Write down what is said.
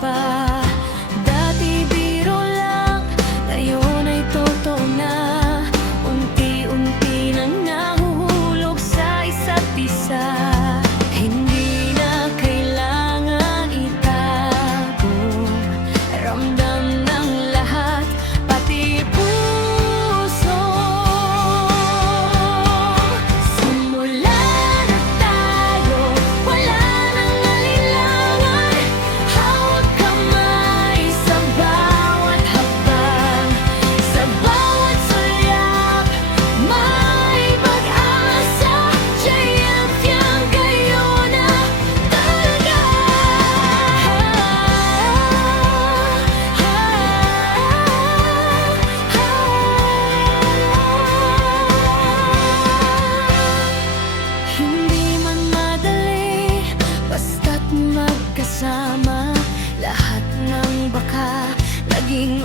pa. Dati biro lang, ngayon ay totoo na. Unti-unti nang nahuhulog sa isa't isa. Hindi na kailangan itago, ramdam ng lahat, pati puso. Simula na tayo, wala nang alinlangan. Hawak kamay sa bawat hakbang, sa bawat sulyap, may pag-asa. Triumphant kayo na talaga. Hindi man madali, basta't magkasama, lahat ng baka naging